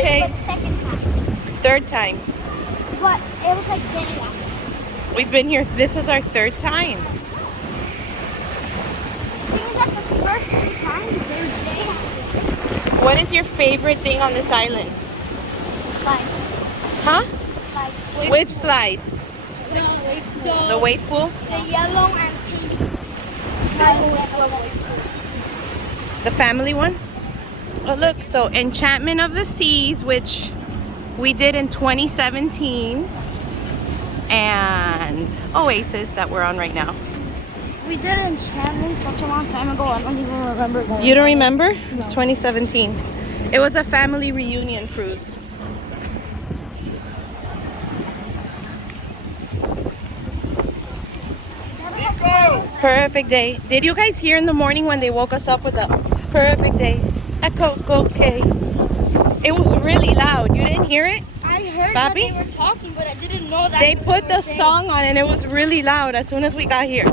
Cay? But second time. Third time. But it was like day after. We've been here. This is our third time. Things like the first 2 times, they were day after. What is your favorite thing on this island? Slides. Huh? Slides. Which slide? The The wave pool? The yellow and pink. The family one? Oh look, so Enchantment of the Seas, which we did in 2017, and Oasis that we're on right now. We did Enchantment such a long time ago, I don't even remember going. You don't remember? It was 2017. It was a family reunion cruise. Perfect day. Did you guys hear in the morning when they woke us up with a perfect day at Coco Cay? It was really loud. You didn't hear it? I heard that they were talking, but I didn't know that. They put the song on and it was really loud as soon as we got here.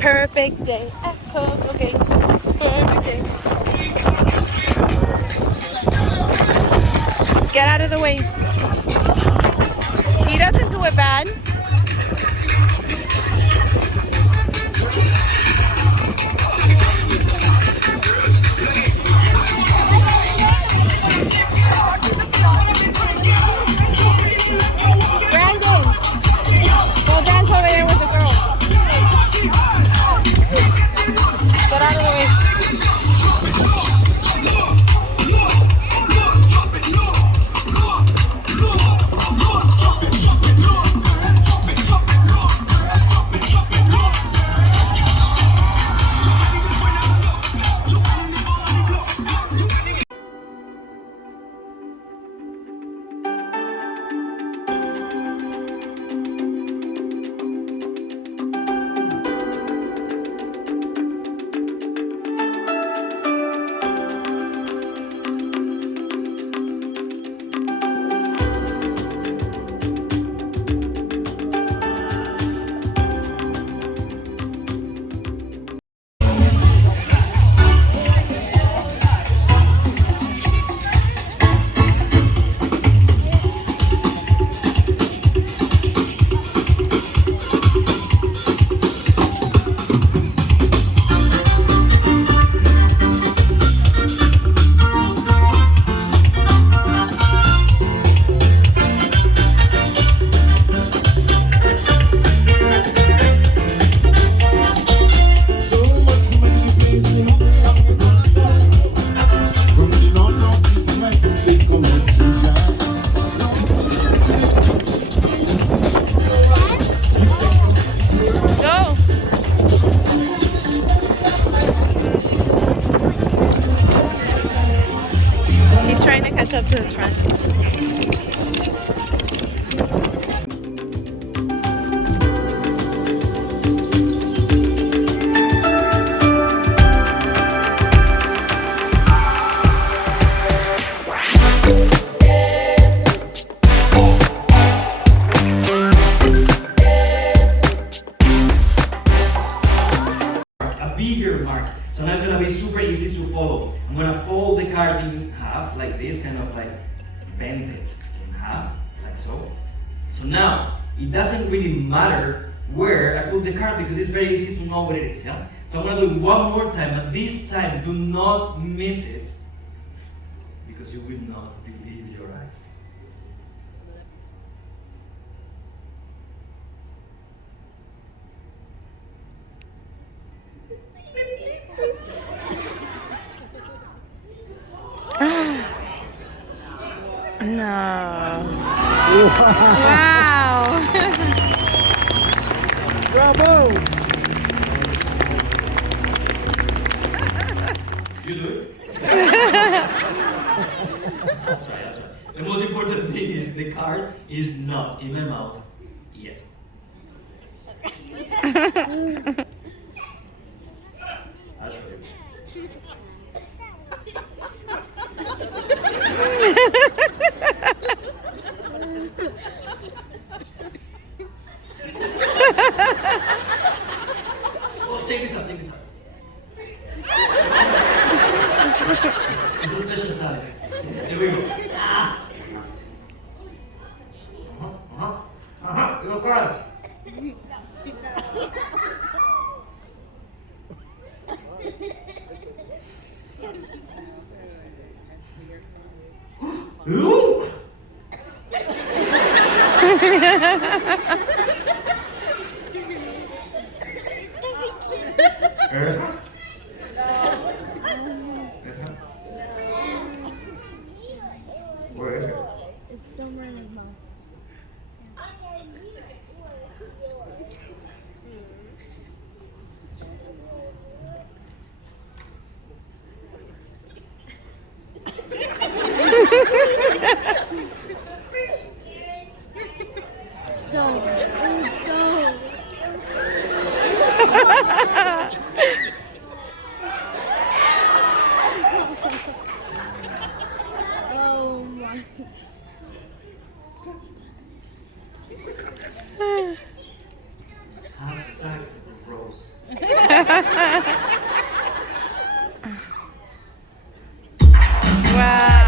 Perfect day at Coco Cay. Perfect day. Get out of the way. He doesn't do it bad. Up to his friend. A bigger mark. So now it's gonna be super easy to follow. I'm gonna fold the card in half like this, kind of like bend it in half, like so. So now, it doesn't really matter where I put the card because it's very easy to know what it is, yeah? So I'm gonna do it one more time, but this time do not miss it because you will not believe your eyes. No. Wow. Bravo. You do it? I'll try. The most important thing is the card is not in my mouth yet. I'll show you. Oh, check this out. It's a special talent. Here we go. Look! Earth? Where? It's somewhere in his mouth. Go. Go. Oh my. Hashtag roast. Wow.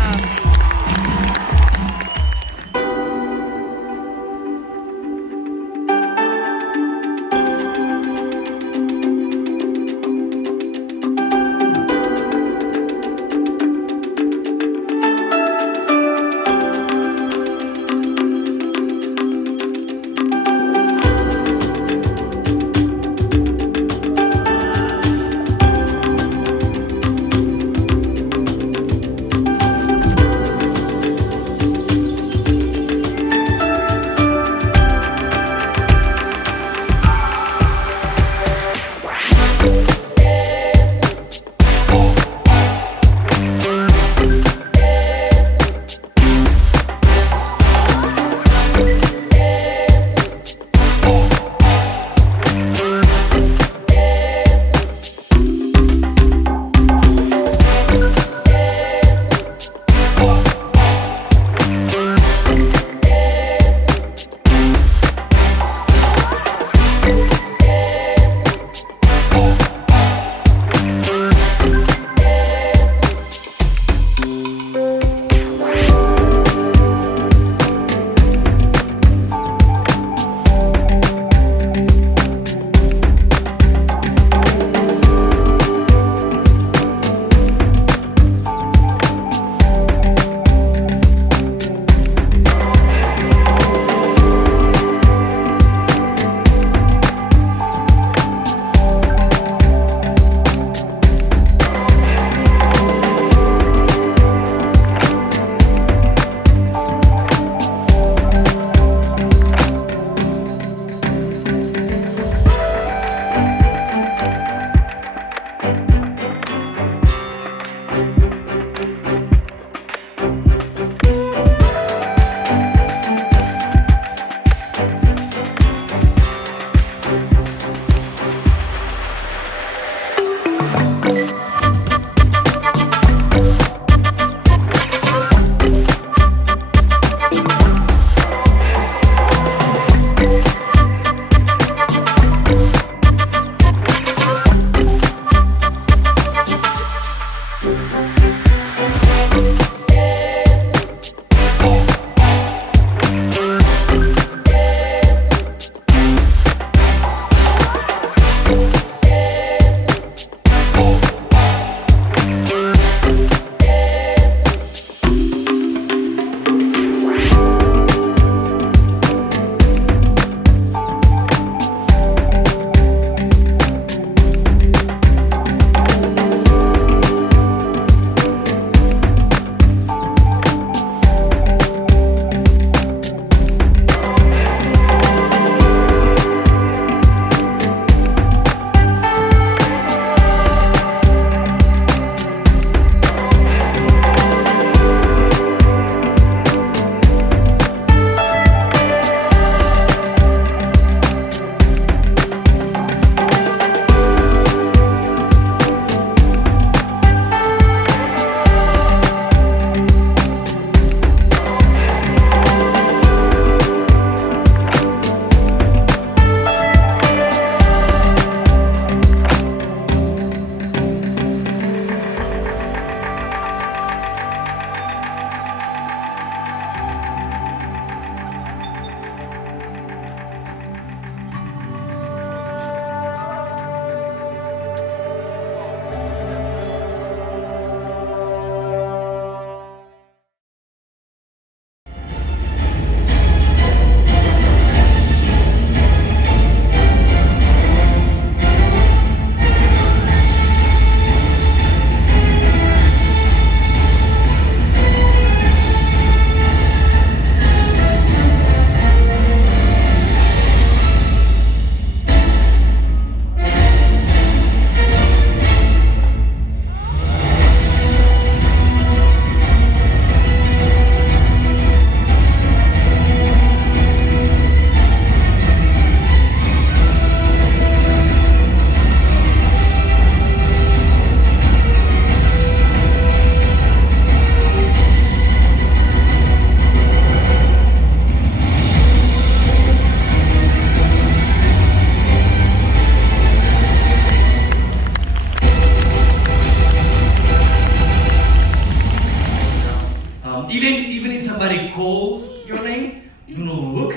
even if somebody calls your name, do not look.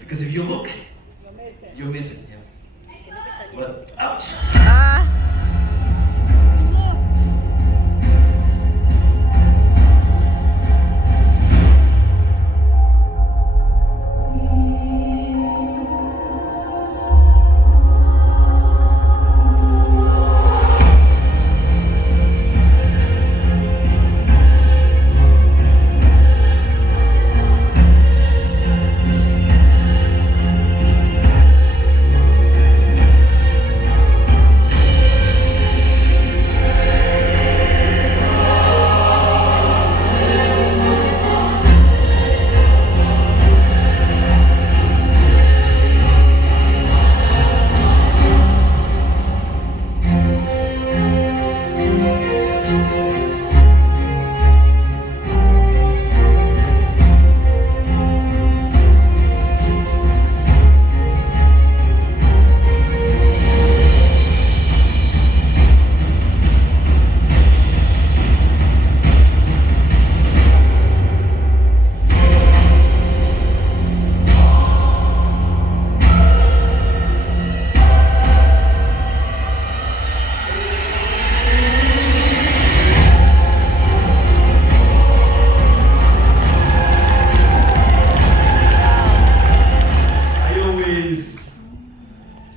Because if you look, you'll miss it. Yeah. What? Ouch! Ah.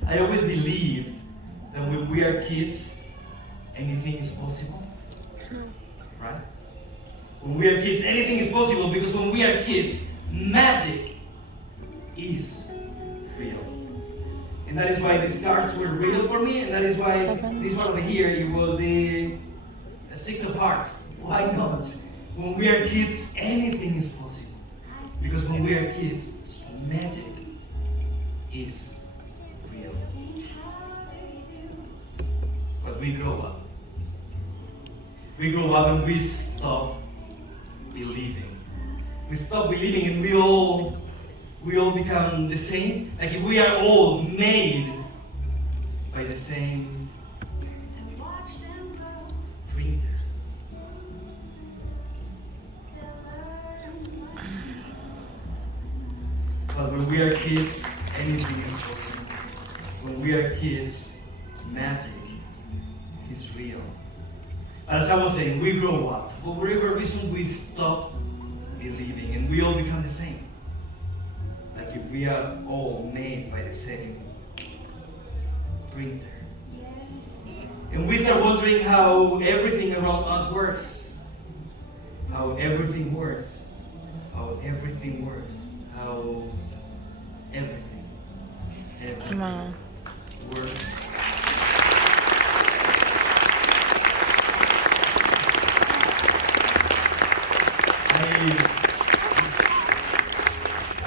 I always believed that when we are kids, anything is possible. Right? When we are kids, anything is possible because when we are kids, magic is real. And that is why these cards were real for me, and that is why this one over here, it was the Six of Hearts. Why not? When we are kids, anything is possible. Because when we are kids, magic is real. But we grow up. We grow up and we stop believing. We stop believing and we all become the same. Like if we are all made by the same printer. But when we are kids, anything is possible. When we are kids, magic is real. As I was saying, we grow up. For whatever reason, we stop believing and we all become the same. Like if we are all made by the same printer. And we start wondering how everything around us works. How everything works. How everything works. How everything works.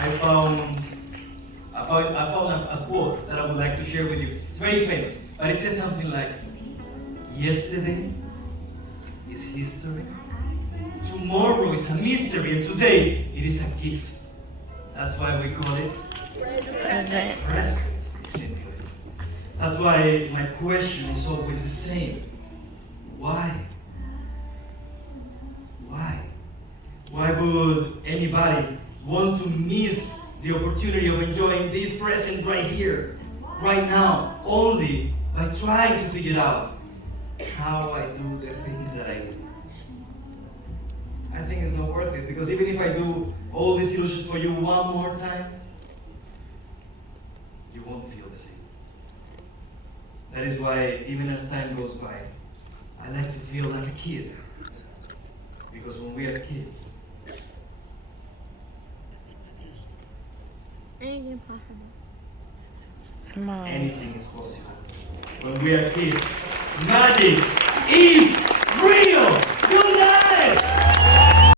I found a quote that I would like to share with you. It's very famous, but it says something like, yesterday is history, tomorrow is a mystery, and today it is a gift. That's why we call it present. That's why my question is always the same. Why? Why? Why would anybody want to miss the opportunity of enjoying this present right here, right now, only by trying to figure out how I do the things that I do? I think it's not worth it, because even if I do all these illusions for you one more time, you won't feel the same. That is why, even as time goes by, I like to feel like a kid. Because when we are kids, anything is possible. When we are kids, magic